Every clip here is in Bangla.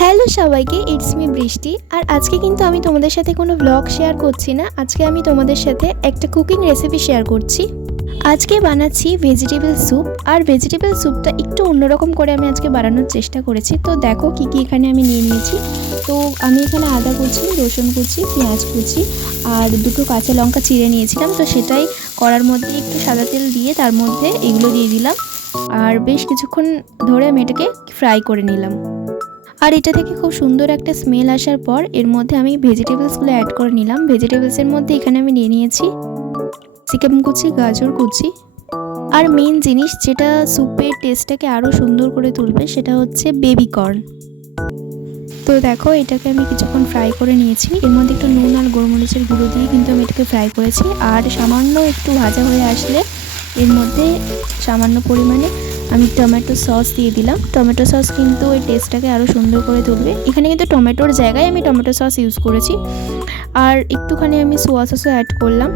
হ্যালো সবাইকে, ইটস মি বৃষ্টি। আর আজকে কিন্তু আমি তোমাদের সাথে কোনো ব্লগ শেয়ার করছি না। আজকে আমি তোমাদের সাথে একটা কুকিং রেসিপি শেয়ার করছি। আজকে বানাচ্ছি ভেজিটেবল স্যুপ। আর ভেজিটেবল স্যুপটা একটু অন্যরকম করে আমি আজকে বানানোর চেষ্টা করেছি। তো দেখো কী কী এখানে আমি নিয়ে নিয়েছি। তো আমি এখানে আদা কুচি, রসুন কুচি, পেঁয়াজ কুচি আর দুটো কাঁচা লঙ্কা চিড়ে নিয়েছিলাম। তো সেটাই কড়ার মধ্যে একটু সাদা তেল দিয়ে তার মধ্যে এগুলো দিয়ে দিলাম। আর বেশ কিছুক্ষণ ধরে আমি এটাকে ফ্রাই করে নিলাম। আর এটা থেকে খুব সুন্দর একটা স্মেল আসার পর এর মধ্যে আমি ভেজিটেবলসগুলো অ্যাড করে নিলাম। ভেজিটেবলসের মধ্যে এখানে আমি নিয়ে নিয়েছি ক্যাপসিকাম কুচি, গাজর কুচি, আর মেন জিনিস যেটা স্যুপের টেস্টটাকে আরও সুন্দর করে তুলবে সেটা হচ্ছে বেবি কর্ন। তো দেখো এটাকে আমি কিছুক্ষণ ফ্রাই করে নিয়েছি। এর মধ্যে একটু নুন আর গোলমরিচের গুঁড়ো দিয়ে কিন্তু আমি এটাকে ফ্রাই করেছি। আর সামান্য একটু ভাজা হয়ে আসলে এর মধ্যে সামান্য পরিমাণে আমি টমেটো সস দিয়ে দিলাম। টমেটো সস কিন্তু এই টেস্টটাকে আরও সুন্দর করে তুলবে। এখানে কিন্তু টমেটোর জায়গায় আমি টমেটো সস ইউজ করেছি। আর একটুখানি আমি সোয়া সসও অ্যাড করলাম।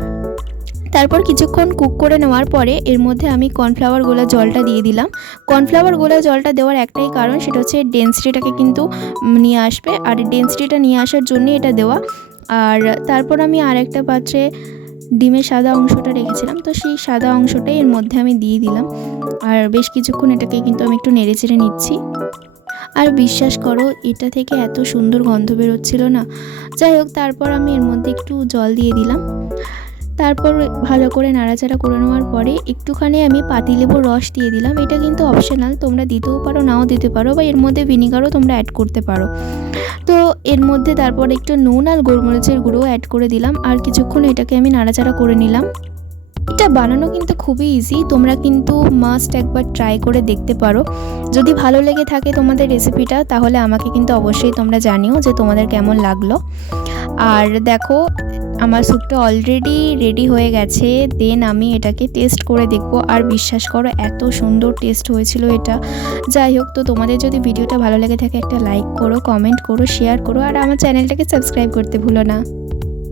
তারপর কিছুক্ষণ কুক করে নেওয়ার পরে এর মধ্যে আমি কর্নফ্লাওয়ার গোলা জলটা দিয়ে দিলাম। কর্নফ্লাওয়ার গোলা জলটা দেওয়ার একটাই কারণ, সেটা হচ্ছে ডেন্সিটিটাকে কিন্তু নিয়ে আসবে। আর ডেন্সিটিটা নিয়ে আসার জন্যই এটা দেওয়া। আর তারপর আমি আর একটা পাত্রে ডিমের সাদা অংশটা রেখেছিলাম, তো সেই সাদা অংশটাই এর মধ্যে আমি দিয়ে দিলাম। আর বেশ কিছুক্ষণ এটাকে কিন্তু আমি একটু নেড়ে চেড়ে নিচ্ছি। আর বিশ্বাস করো এটা থেকে এত সুন্দর গন্ধ বেরোচ্ছিল না। যাই হোক, তারপর আমি এর মধ্যে একটু জল দিয়ে দিলাম। তারপর ভালো করে নাড়াচাড়া করে নেওয়ার পরে একটুখানি আমি পাতিলেবুর রস দিয়ে দিলাম। এটা কিন্তু অপশনাল, তোমরা দিতেও পারো, নাও দিতে পারো, বা এর মধ্যে ভিনিগারও তোমরা অ্যাড করতে পারো। তো এর মধ্যে তারপর একটু নুন আর গোলমরিচের গুঁড়ো অ্যাড করে দিলাম। আর কিছুক্ষণ এটাকে আমি নাড়াচাড়া করে নিলাম। এটা বানানো কিন্তু খুবই ইজি, তোমরা কিন্তু মাস্ট একবার ট্রাই করে দেখতে পারো। যদি ভালো লেগে থাকে তোমাদের রেসিপিটা, তাহলে আমাকে কিন্তু অবশ্যই তোমরা জানিও যে তোমাদের কেমন লাগলো। আর দেখো আমার স্যুপটা অলরেডি রেডি হয়ে গেছে। দেন আমি এটাকে টেস্ট করে দেখবো। আর বিশ্বাস করো এত সুন্দর টেস্ট হয়েছিল এটা। যাই হোক, তো তোমাদের যদি ভিডিওটা ভালো লেগে থাকে একটা লাইক করো, কমেন্ট করো, শেয়ার করো, আর আমার চ্যানেলটাকে সাবস্ক্রাইব করতে ভুলো না।